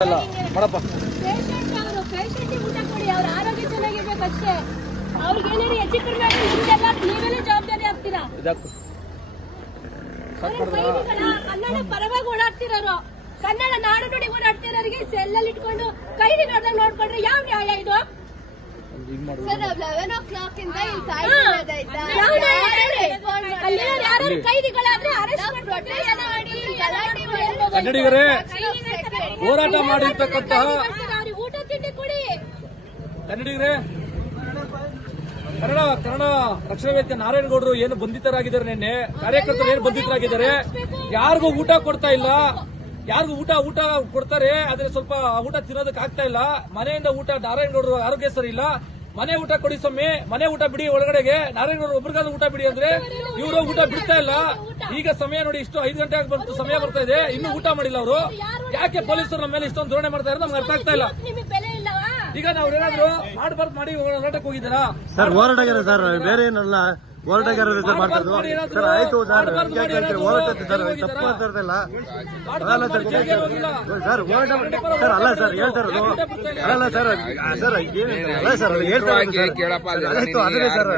ಅಲ್ಲ ಮಾಡಪ್ಪ. ಪೇಷಂಟ್ ಅವರು ಪೇಷಂಟಿಗೆ ಊಟ ಕೊಡಿ ಅವ್ರ ಆರೋಗ್ಯ ಚೆನ್ನಾಗಿರ್ಬೇಕಷ್ಟೇ ಅವ್ರಿಗೆ ಏನಾದ್ರು ಹೆಚ್ಚು ಕಡಿಮೆ ಆದ್ರೆ ನಿಮ್ದೆಲ್ಲ ಜವಾಬ್ದಾರಿ ಆಗ್ತೀರಾ? ಇದಾಕು ಅವ್ರು ಕೈದಿಗಳ ಕನ್ನಡ ಪರವಾಗಿ ಓಡಾಡ್ತಿರೋರು. ಕನ್ನಡ ನಾಡು ನುಡಿ ಓಡಾಡ್ತಿರೋರಿಗೆ ಸೆಲ್ಲಲ್ಲಿ ಇಟ್ಕೊಂಡು ಕೈದಿಗಳನ್ನ ನೋಡ್ಕೊಂಡ್ರೆ ಯಾವ ನ್ಯಾಯ ಇದು? ಸರ್ ಲೆವೆನ್ ಓ ಕ್ಲಾಕ್ ಇಂದ ಕೈದಿಗಳಾದ್ರೆ ಅರೆಸ್ಟ್ ಮಾಡಿ ಗಲಾಟೆ ಹೋರಾಟ ಮಾಡಿರ್ತಕ್ಕಂತಹ ಕನ್ನಡಿಗರೇ, ಕನ್ನಡ ಕನ್ನಡ ರಕ್ಷಣಾ ವ್ಯಕ್ತಿ ನಾರಾಯಣಗೌಡರು ಏನು ಬಂಧಿತರಾಗಿದ್ದಾರೆ ನಿನ್ನೆ, ಕಾರ್ಯಕರ್ತರು ಏನು ಬಂಧಿತರಾಗಿದ್ದಾರೆ, ಯಾರಿಗೂ ಊಟ ಕೊಡ್ತಾ ಇಲ್ಲ, ಯಾರಿಗೂ ಊಟ ಊಟ ಕೊಡ್ತಾರೆ, ಆದ್ರೆ ಸ್ವಲ್ಪ ಊಟ ತಿನ್ನೋದಕ್ಕೆ ಆಗ್ತಾ ಇಲ್ಲ, ಮನೆಯಿಂದ ಊಟ ನಾರಾಯಣಗೌಡರು ಆರೋಗ್ಯ ಸರಿ ಇಲ್ಲ, ಮನೆ ಊಟ ಕೊಡಿ ಸ್ವಾಮಿ, ಮನೆ ಊಟ ಬಿಡಿ ಒಳಗಡೆಗೆ, ನಾರಾಯಣಗೌಡರು ಒಬ್ರಿಗಾದ್ರೂ ಊಟ ಬಿಡಿ ಅಂದ್ರೆ ಇವರು ಊಟ ಬಿಡ್ತಾ ಇಲ್ಲ ಈಗ ಸಮಯ ನೋಡಿ ಇಷ್ಟು ಐದು ಗಂಟೆ ಆಗಿ ಬಂತು ಸಮಯ ಬರ್ತಾ ಇದೆ. ಇನ್ನೂ ಊಟ ಮಾಡಿಲ್ಲ ಅವರು. ಯಾಕೆ ಪೊಲೀಸರು ನಮ್ಮ ಮೇಲೆ ಇಷ್ಟೊಂದು ಧೋರಣೆ ಮಾಡ್ತಾ ಇರೋದು? ನಮ್ಗೆ ಅರ್ಥ ಆಗ್ತಾ ಇಲ್ಲ. ನಿಮಗೆ ಬೆಲೆ ಇಲ್ಲವಾ ಈಗ ನಾವು ಏನಾದ್ರು ಮಾಡಬಾರ್ದು ಮಾಡಿ ಹೋರಾಟಕ್ಕೆ ಹೋಗಿದ್ದೀರಾ? ಸರ್ ಹೋರಾಟಗಾರ ಸರ್ ಬೇರೆ ಏನಲ್ಲ. ಹೋರಾಟಗಾರ ಸರ್ ಮಾಡ್ತಾರೆ ಸರ್ ಆಯ್ತು ಸರ್ ಹೋರಾಟ ಸರ್ ತಪ್ಪು ಮಾತಾಡ್ತಿಲ್ಲ ಅಲ್ಲ ಸರ್ ಸರ್ ಹೋರಾಟ ಸರ್ ಅಲ್ಲ ಸರ್ ಹೇಳ್ತಾರೆ ಅಲ್ಲ ಸರ್ ಸರ್ ಏನು ಅಲ್ಲ ಸರ್ ಅದು ಹೇಳ್ತಾರೆ ಸರ್. ಆಯ್ತು ಅದನ್ನೇ ಸರ್.